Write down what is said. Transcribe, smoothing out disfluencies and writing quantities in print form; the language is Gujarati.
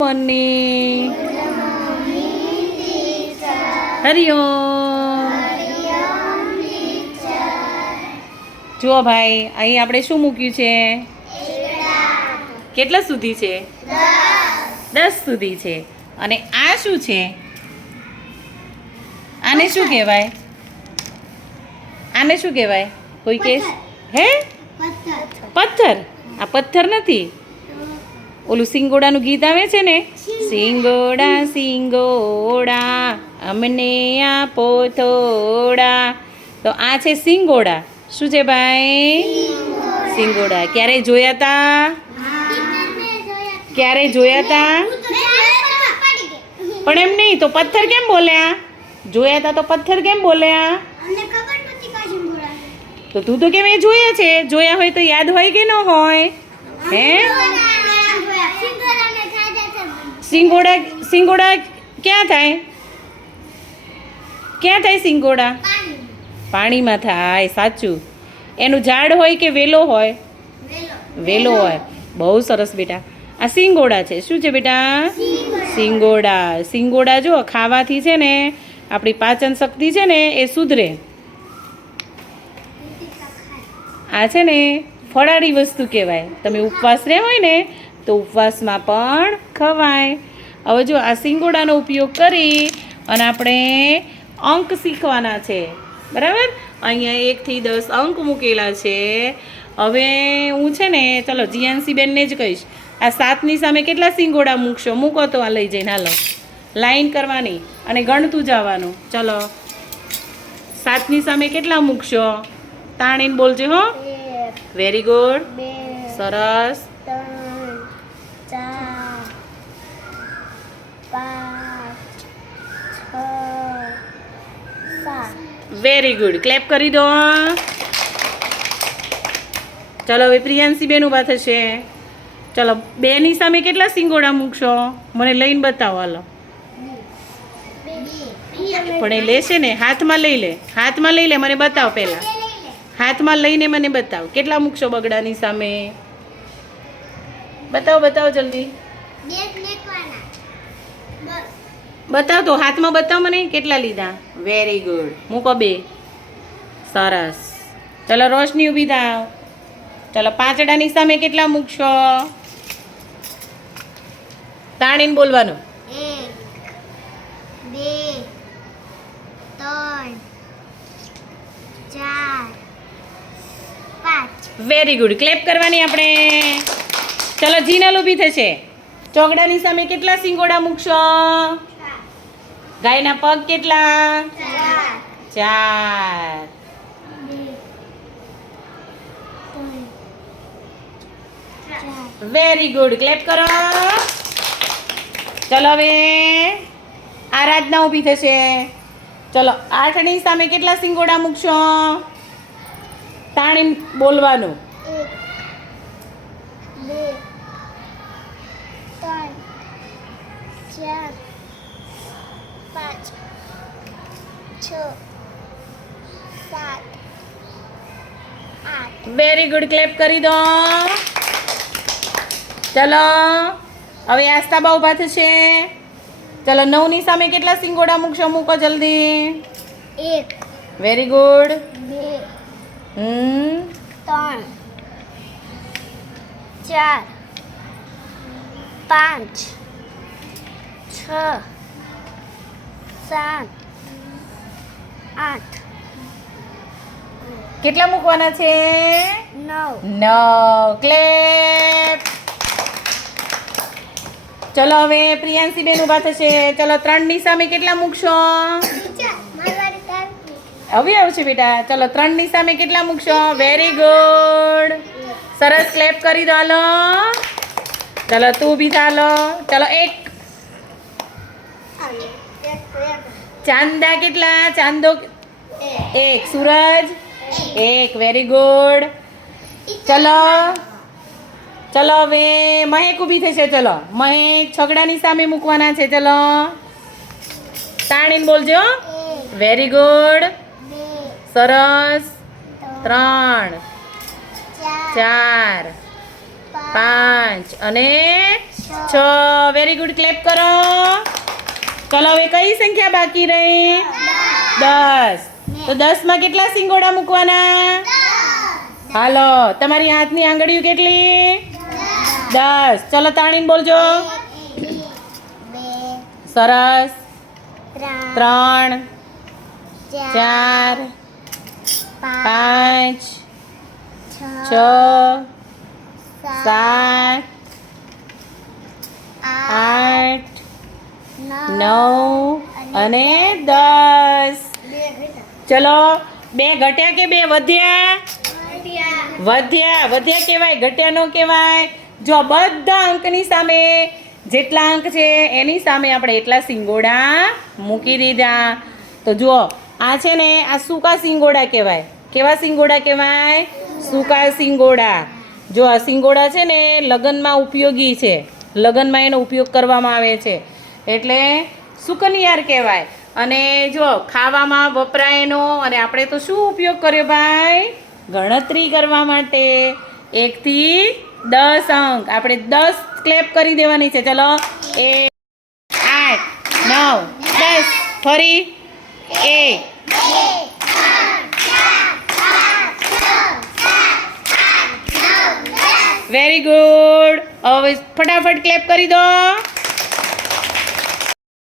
morning. હરિઓમ. જુઓ ભાઈ, અહીં આપણે શું મૂક્યું છે? કેટલા સુધી છે? 10 સુધી છે. અને આ શું છે? આને શું કહેવાય? આને શું કહેવાય? કોઈ કે હે? પથ્થર. આ પથ્થર નથી. ઓલું સિંગોડાનું ગીત આવે છે ને, સિંગોડા સિંગોડા અમને આપો થોડા. તો આ છે સિંગોડા. શું છે ભાઈ? સિંગોડા. ક્યારે જોયા તા? ક્યારે જોયા તા? પણ એમ નહીં તો પથ્થર કેમ બોલ્યા? જોયા તા તો પથ્થર કેમ બોલ્યા? તો તું તો કેમ એ જોયા છે? જોયા હોય તો યાદ હોય કે ન હોય? હે? સિંગોડા ક્યાં થાય? ક્યાં થાય સિંગોડા? પાણીમાં થાય. સાચું. એનું ઝાડ હોય કે વેલો હોય? વેલો હોય. બહુ સરસ બેટા. આ સિંગોડા છે. શું છે બેટા? સિંગોડા. સિંગોડા જો ખાવાથી છે ને આપણી પાચન શક્તિ છે ને એ સુધરે. આ છે ને ફળારી વસ્તુ કહેવાય. તમે ઉપવાસ રહ્યા હોય ને તો ઉપવાસમાં પણ ખવાય. હવે જો આ સિંગોડાનો ઉપયોગ કરી અને આપણે અંક શીખવાના છે. બરાબર? અહીંયા 1 થી 10 અંક મૂકેલા છે. હવે હું છે ને ચલો જીયાનસી બેનને જ કહીશ, આ 7ની સામે કેટલા સિંગોડા મૂકશો? મૂકો તો આ લઈ જઈને. હાલો, લાઈન કરવાની અને ગણતું જવાનું. ચલો, 7ની સામે કેટલા મૂકશો? તાણીને બોલજો હો. Very good. સરસ. 5 વેરી ગુડ. ક્લેપ કરી દો. ચલો હવે પ્રિયાંશી બેન ઊભા થશે. ચલો 2ની સામે કેટલા સિંગોડા મૂકશો? મને લઈને બતાવો. હાલો, પણ એ લેશે ને, હાથમાં લઈ લે. હાથમાં લઈ લે, મને બતાવ પહેલા. હાથમાં લઈને મને બતાવ કેટલા મૂકશો બગડાની સામે? બતાવો જલ્દી. બતાવ તો, હાથમાં બતાવ મને કેટલા લીધા. Very good. મૂકો 2. સરસ. ચલો રોશની ઊભી થાવ. ચલો 5ડાની સામે કેટલા મૂકશો? તાણીને બોલવાનું. 1 2 3 4 5 વેરી ગુડ. ક્લેપ કરવાની આપણે. ચલો જીનલ ઊભી થશે. ચોકડાની સામે કેટલા સિંગોડા મૂકશો? ગાયના પગ કેટલા? 4 વેરી ગુડ. ક્લેપ કરો. ચલો હવે આરાધના ઊભી થશે. ચલો 8ની સામે કેટલા સિંગોડા મૂકશો? તાણી બોલવાનું. 1 2 3 4 5 6 7 8 વેરી ગુડ. ક્લેપ કરી દો. ચલો હવે આસ્તાબા ઊભા થશે. ચલો 9ની સામે કેટલા સિંગોડા મૂકશો? મૂકો જલ્દી. 1 વેરી ગુડ. 2 3 4 5 6 7 8 કેટલા મૂકવાના છે? 9 ક્લેપ. ચલો હવે પ્રિયાંશી બેન ઊભા થશે. ચલો 3ની સામે કેટલા મૂકશો? હવે આવશે બેટા. ચલો 3ની સામે કેટલા મૂકશો? Very good. સરસ. ક્લેપ કરી દો. હાલો, ચલો તું બી ચાલો. ચલો 1. ચાંદા કેટલા? ચાંદો 1. સૂરજ 1. Very good. ચલો હવે મહેક ઊભી થશે. ચલો મહેક છગડાની સામે મૂકવાના છે. ચલો તાણીને બોલજો. Very good. સરસ. 3 4 5 5 અને 6. વેરી ગુડ, ક્લેપ કરો. ચલો હવે કઈ સંખ્યા બાકી રહી? 10. તો 10 માં કેટલા સિંગોડા મૂકવાના? હાલો, તમારી હાથની આંગળીઓ કેટલી? 10. ચલો તાણીને બોલજો. 2 સરસ. 3 4 5 6 7 8 9 અને 10. ચલો, 2 ઘટ્યા કે 2 વધ્યા? વધ્યા કહેવાય, ઘટ્યા ન કહેવાય. જો બધા અંકની સામે જેટલા અંક છે એની સામે આપણે એટલા સિંગોડા મૂકી દીધા. તો જુઓ, આ છે ને, આ સૂકા સિંગોડા કહેવાય. કેવા સિંગોડા કહેવાય? સૂકા સિંગોડા. જો આ સિંગોડા છે ને લગ્નમાં ઉપયોગી છે, લગ્નમાં એનો ઉપયોગ કરવામાં આવે છે એટલે સુકનિયાર કહેવાય. અને જો ખાવામાં વપરાય એનો, અને આપણે તો શું ઉપયોગ કર્યો ભાઈ? ગણતરી કરવા માટે. 1 થી 10 અંક આપણે 10 ક્લેપ કરી દેવાની છે. ચલો, 1 8 9 10. ફરી 1 વેરી ગુડ. હવે ફટાફટ ક્લેપ કરી દો.